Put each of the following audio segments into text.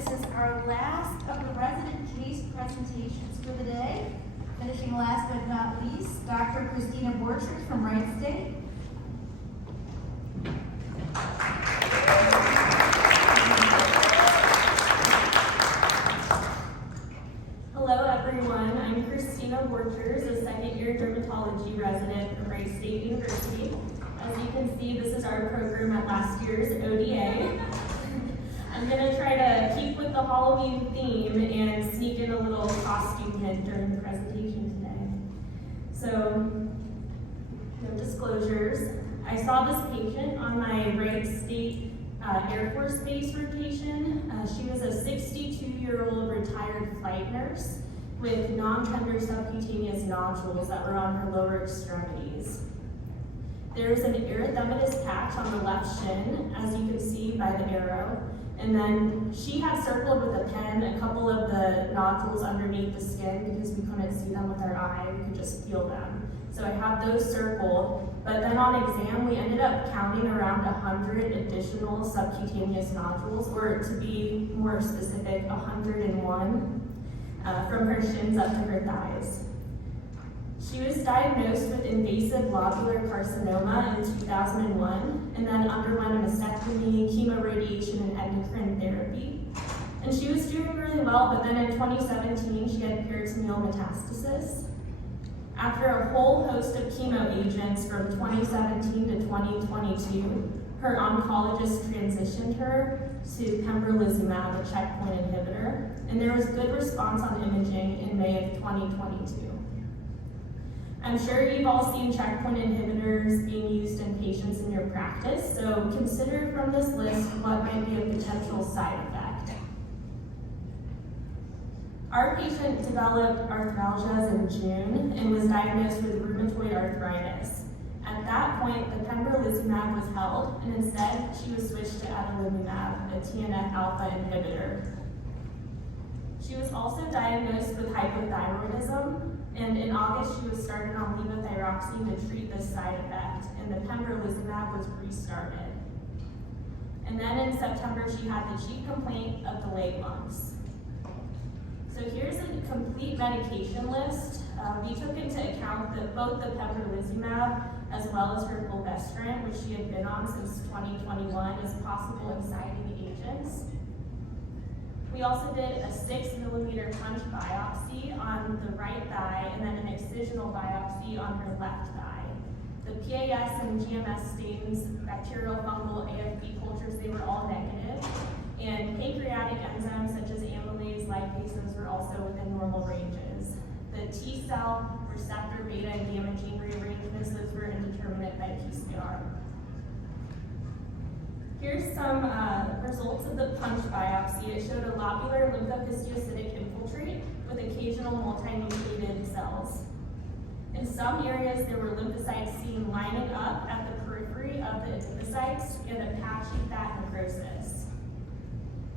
this is our last of the resident case presentations for the day. Finishing last but not least, Dr. Christina Borchert from Wright State. Hello everyone, I'm Christina Borchert, a second-year dermatology resident from Wright State University. As you can see, this is our program at last year's ODA. I'm going to try to keep with the Halloween theme and sneak in a little costume hint during the presentation today. So, no disclosures. I saw this patient on my Wright State Air Force Base rotation. She was a 62-year-old retired flight nurse with non-tender subcutaneous nodules that were on her lower extremities. There's an erythematous patch on the left shin, as you can see by the arrow. And then she had circled with a pen a couple of the nodules underneath the skin because we couldn't see them with our eye, we could just feel them. So I have those circled, but then on exam we ended up counting around 100 additional subcutaneous nodules, or to be more specific, 101 from her shins up to her thighs. She was diagnosed with invasive lobular carcinoma in 2001 and then underwent a mastectomy, chemoradiation, and endocrine therapy. And she was doing really well, but then in 2017 she had peritoneal metastasis. After a whole host of chemo agents from 2017 to 2022, her oncologist transitioned her to pembrolizumab, a checkpoint inhibitor, and there was good response on imaging in May of 2022. I'm sure you've all seen checkpoint inhibitors being used in patients in your practice, so consider from this list what might be a potential side effect. Our patient developed arthralgias in June and was diagnosed with rheumatoid arthritis. At that point, the pembrolizumab was held, and instead she was switched to adalimumab, a TNF-alpha inhibitor. She was also diagnosed with hypothyroidism, and in August she was started on levothyroxine to treat this side effect, and the pembrolizumab was restarted. And then in September she had the chief complaint of delayed lumps. So here's a complete medication list. We took into account that both the pembrolizumab as well as her fulvestrant, which she had been on since 2021, as possible inciting agents. We also did a 6-millimeter punch biopsy on the right thigh and then an excisional biopsy on her left thigh. The PAS and GMS stains, bacterial, fungal, AFP cultures, they were all negative. And pancreatic enzymes such as amylase, lipases were also within normal ranges. The T cell, receptor, beta, and gamma gene rearrangements, those were indeterminate by PCR. Here's some results of the punch biopsy. It showed a lobular lymphohistiocytic infiltrate with occasional multinucleated cells. In some areas, there were lymphocytes seen lining up at the periphery of the adipocytes and a patchy fat necrosis.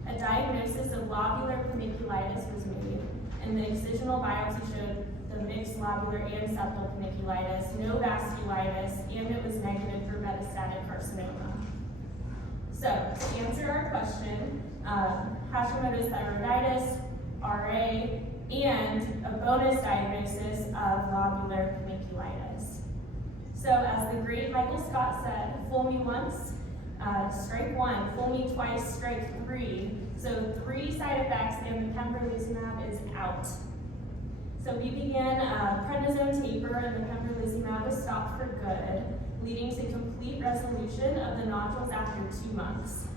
A diagnosis of lobular paniculitis was made, and the excisional biopsy showed the mixed lobular and septal paniculitis, no vasculitis, and it was negative for metastatic carcinoma. So, to answer our question, Hashimoto's thyroiditis, RA, and a bonus diagnosis of lobular paniculitis. So, as the great Michael Scott said, fool me once, strike one, fool me twice, strike three. So 3 side effects and the pembrolizumab is out. So we began prednisone taper and the pembrolizumab was stopped for good, leading to complete resolution of the nodules after 2 months.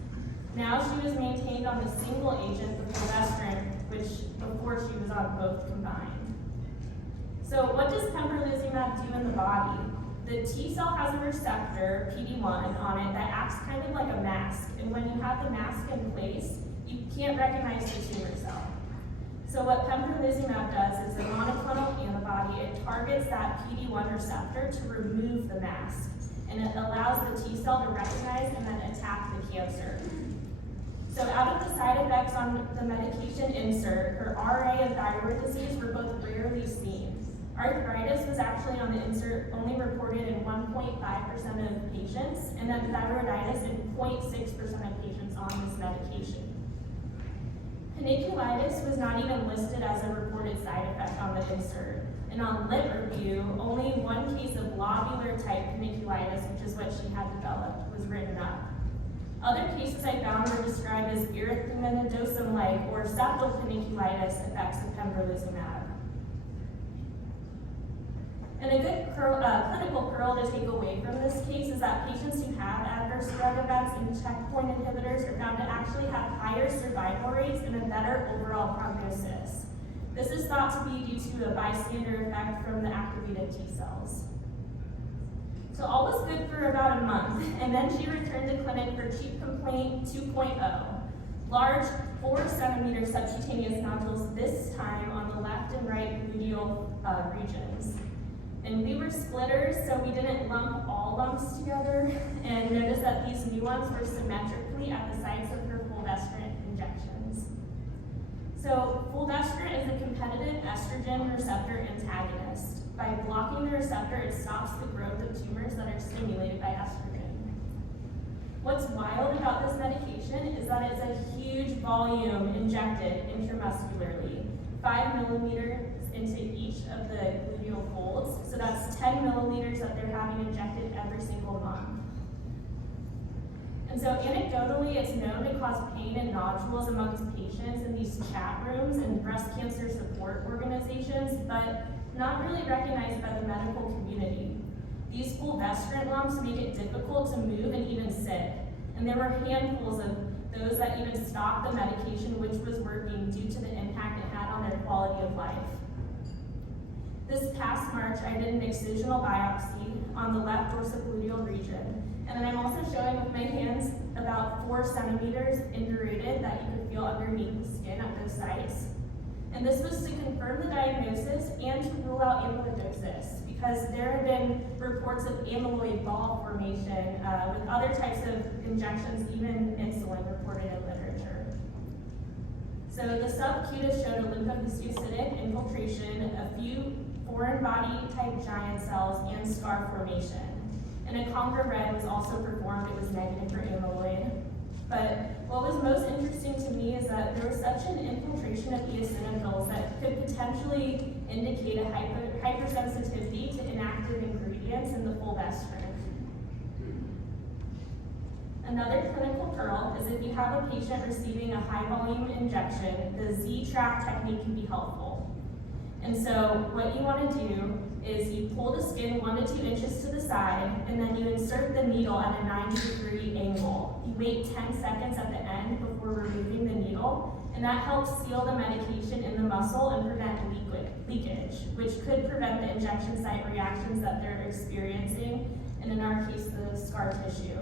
Now she was maintained on the single agent, the fulvestrant, which before she was on both combined. So what does pembrolizumab do in the body? The T cell has a receptor, PD-1, on it that acts kind of like a mask. And when you have the mask in place, you can't recognize the tumor cell. So what pembrolizumab does is a monoclonal antibody. It targets that PD-1 receptor to remove the mask. And it allows the T cell to recognize and then attack the cancer. So out of the side effects on the medication insert, her RA and thyroid disease were both rarely seen. Arthritis was actually on the insert only reported in 1.5% of patients, and then thyroiditis in 0.6% of patients on this medication. Paniculitis was not even listed as a reported side effect on the insert. And on lit review, only one case of lobular type paniculitis, which is what she had developed, was written up. Other cases I found were described as erythemanidosum-like or septal paniculitis effects of pembrolizumab. And a good clinical pearl to take away from this case is that patients who have adverse drug events and checkpoint inhibitors are found to actually have higher survival rates and a better overall prognosis. This is thought to be due to a bystander effect from the activated T cells. So all was good for about a month, and then she returned to clinic for cheek complaint 2.0. Large 4-centimeter subcutaneous nodules, this time on the left and right gluteal regions. And we were splitters, so we didn't lump all lumps together, and notice that these new ones were symmetrically at the sites of her fulvestrant injections. So fulvestrant is a competitive estrogen receptor antagonist. By blocking the receptor, it stops the growth of tumors that are stimulated by estrogen. What's wild about this medication is that it's a huge volume injected intramuscularly, 5 millimeters into each of the gluteal folds. So that's 10 milliliters that they're having injected every single month. And so anecdotally, it's known to cause pain and nodules amongst patients in these chat rooms and breast cancer support organizations, but not really recognized by the medical community. These fulvestrant lumps make it difficult to move and even sit. And there were handfuls of those that even stopped the medication which was working due to the impact it had on their quality of life. This past March, I did an excisional biopsy on the left dorsogluteal region. And then I'm also showing with my hands about 4 centimeters indurated that you could feel underneath the skin at those sites. And this was to confirm the diagnosis and to rule out amyloidosis, because there have been reports of amyloid ball formation with other types of injections, even insulin reported in literature. So the subcutis showed a lymphohistiocytic infiltration, a few foreign body type giant cells, and scar formation. And a Conga red was also performed. It was negative for amyloid. But what was most interesting to me is that there was such an infiltration of eosinophils that could potentially indicate a hypersensitivity to inactive ingredients in the fulvestrant. Another clinical pearl is if you have a patient receiving a high volume injection, the Z-track technique can be helpful. And so what you want to do is you pull the skin 1 to 2 inches to the side, and then you insert the needle at a 90-degree angle. You wait 10 seconds at the end before removing the needle, and that helps seal the medication in the muscle and prevent leakage, which could prevent the injection site reactions that they're experiencing, and in our case, the scar tissue.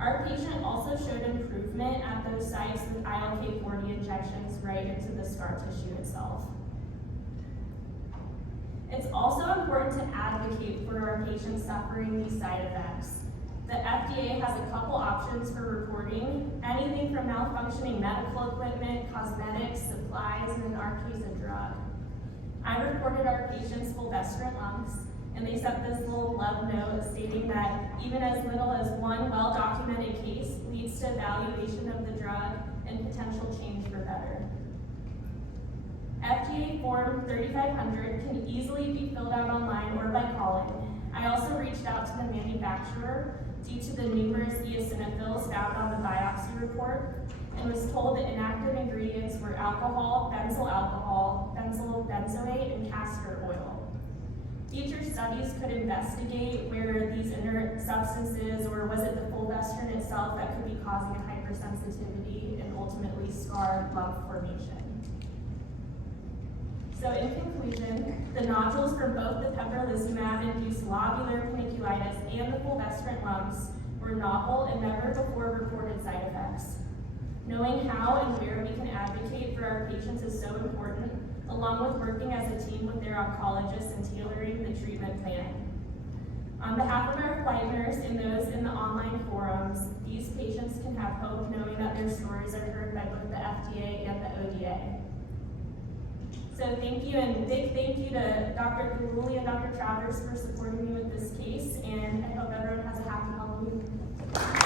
Our patient also showed improvement at those sites with ILK40 injections right into the scar tissue itself. It's also important to advocate for our patients suffering these side effects. The FDA has a couple options for reporting, anything from malfunctioning medical equipment, cosmetics, supplies, and in our case, a drug. I reported our patients fulvestrant lumps, and they sent this little love note stating that even as little as one well-documented case leads to evaluation of the drug and potential change for better. FDA Form 3500 can easily be filled out online or by calling. I also reached out to the manufacturer due to the numerous eosinophils found on the biopsy report and was told that inactive ingredients were alcohol, benzyl alcohol, benzyl benzoate, and castor oil. Future studies could investigate where these inert substances, or was it the fulvestrant itself, that could be causing a hypersensitivity and ultimately scar lump formation. So in conclusion, the nodules from both the pembrolizumab-induced lobular paniculitis and the fulvestrant lumps were novel and never before reported side effects. Knowing how and where we can advocate for our patients is so important, along with working as a team with their oncologists and tailoring the treatment plan. On behalf of our flight nurse and those in the online forums, these patients can have hope knowing that their stories are heard by both the FDA and the ODA. So thank you, and big thank you to Dr. Gululi and Dr. Travers for supporting me with this case, and I hope everyone has a happy Halloween.